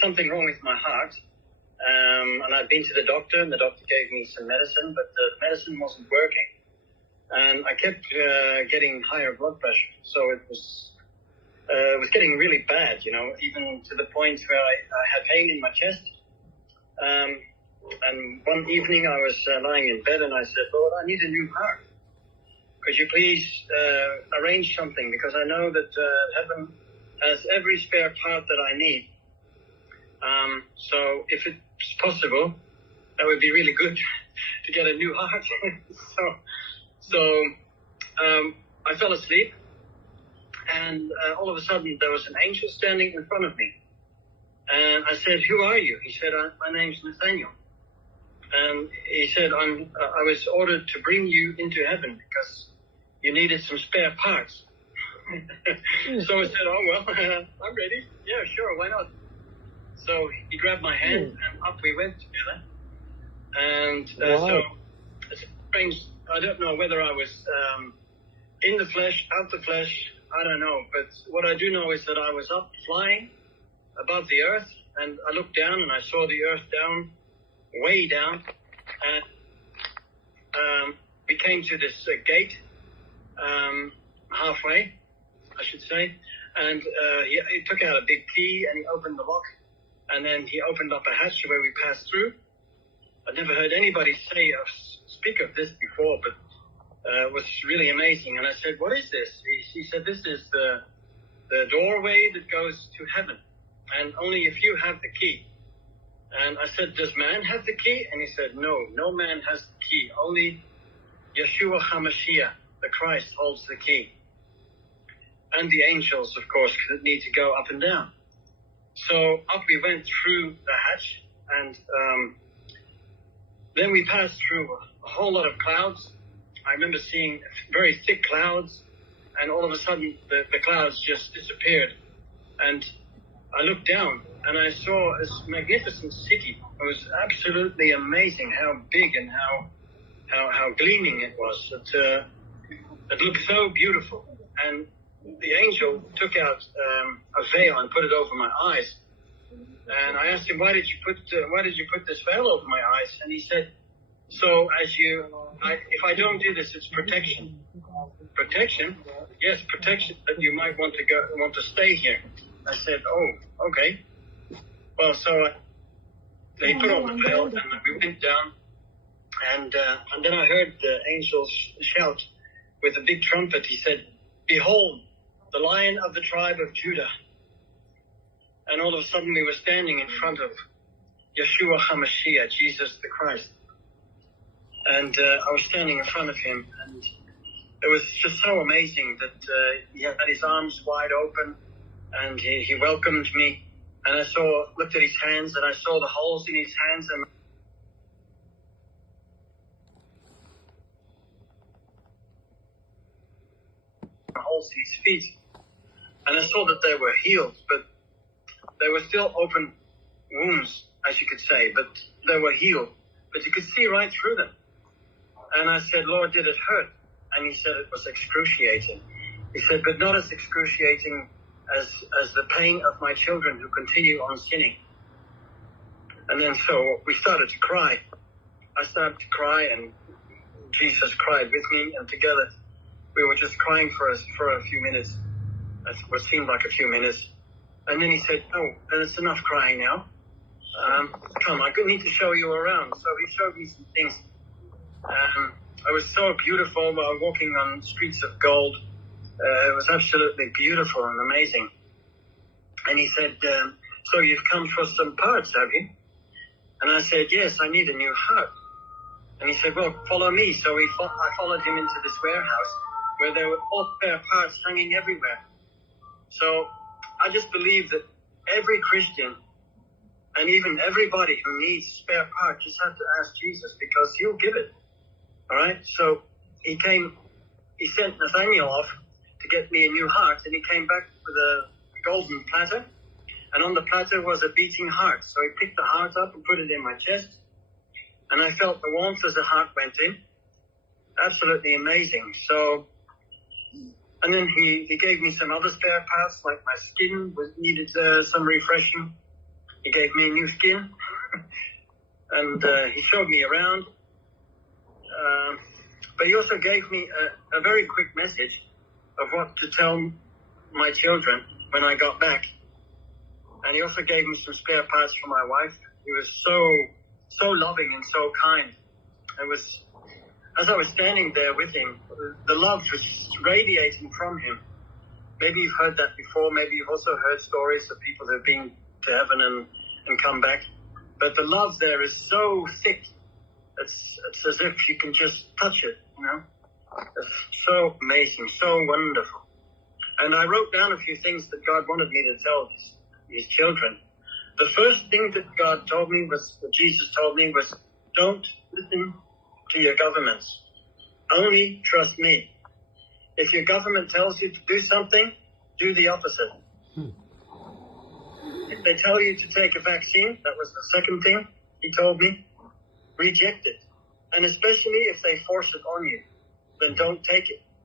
something wrong with my heart. And I'd been to the doctor, and the doctor gave me some medicine, but the medicine wasn't working. And I kept getting higher blood pressure. So it was getting really bad, even to the point where I had pain in my chest. And one evening I was lying in bed, and I said, Lord, I need a new heart. Could you please arrange something? Because I know that heaven has every spare part that I need. So if it's possible, that would be really good to get a new heart. So I fell asleep, and all of a sudden there was an angel standing in front of me. And I said, who are you? He said, my name's Nathaniel. And he said, I was ordered to bring you into heaven because you needed some spare parts. So I said, oh, well, I'm ready. Yeah, sure, why not? So he grabbed my hand, and up we went together. And so it's strange. I don't know whether I was in the flesh, out the flesh, I don't know. But what I do know is that I was up flying above the earth, and I looked down and I saw the earth down, way down, and we came to this gate, halfway, I should say, and he took out a big key and he opened the lock, and then he opened up a hatch where we passed through. I'd never heard anybody speak of this before, but it was really amazing. And I said, what is this? He said, this is the doorway that goes to heaven, and only if you have the key. And I said, does man have the key? And he said, no man has the key. Only Yeshua HaMashiach, the Christ, holds the key. And the angels, of course, need to go up and down. So up we went through the hatch, and then we passed through a whole lot of clouds. I remember seeing very thick clouds, and all of a sudden the clouds just disappeared. And I looked down, and I saw this magnificent city. It was absolutely amazing how big and how gleaming it was. It looked so beautiful. And the angel took out a veil and put it over my eyes. And I asked him, why did you put this veil over my eyes? And he said, so if I don't do this, it's protection. Protection? Yes, protection, that you might want to stay here. I said, oh, okay. Well, so they put on the veil, and we went down, and then I heard the angel shout with a big trumpet. He said, behold, the Lion of the tribe of Judah. And all of a sudden we were standing in front of Yeshua HaMashiach, Jesus the Christ. And I was standing in front of him, and it was just so amazing that he had his arms wide open, and he welcomed me. And I looked at his hands, and I saw the holes in his hands and holes in his feet. And I saw that they were healed, but they were still open wounds, as you could say, but they were healed. But you could see right through them. And I said, Lord, did it hurt? And he said it was excruciating. He said, but not as excruciating as the pain of my children who continue on sinning. And then so we started to cry. I started to cry, and Jesus cried with me, and together we were just crying for a few minutes. That's what seemed like a few minutes. And then he said, oh, then it's enough crying now. Come, I need to show you around. So he showed me some things. It was so beautiful while walking on streets of gold. It was absolutely beautiful and amazing. And he said, so you've come for some parts, have you? And I said, yes, I need a new heart. And he said, well, follow me. So I followed him into this warehouse where there were all spare parts hanging everywhere. So I just believe that every Christian and even everybody who needs spare parts just have to ask Jesus, because he'll give it. All right? So he sent Nathaniel off to get me a new heart, and he came back with a golden platter, and on the platter was a beating heart. So he picked the heart up and put it in my chest, and I felt the warmth as the heart went in. Absolutely amazing. So, and then he gave me some other spare parts, like my skin needed some refreshing. He gave me new skin, and he showed me around. But he also gave me a very quick message of what to tell my children when I got back. And he also gave me some spare parts for my wife. He was so loving and so kind. It was, as I was standing there with him, the love was radiating from him. Maybe you've heard that before. Maybe you've also heard stories of people who have been to heaven and come back. But the love there is so thick. It's as if you can just touch it, you know. It's so amazing, so wonderful. And I wrote down a few things that God wanted me to tell his children. The first thing that God told me was, that Jesus told me was, don't listen to your governments. Only trust me. If your government tells you to do something, do the opposite. If they tell you to take a vaccine, that was the second thing he told me, reject it. And especially if they force it on you, then don't take it.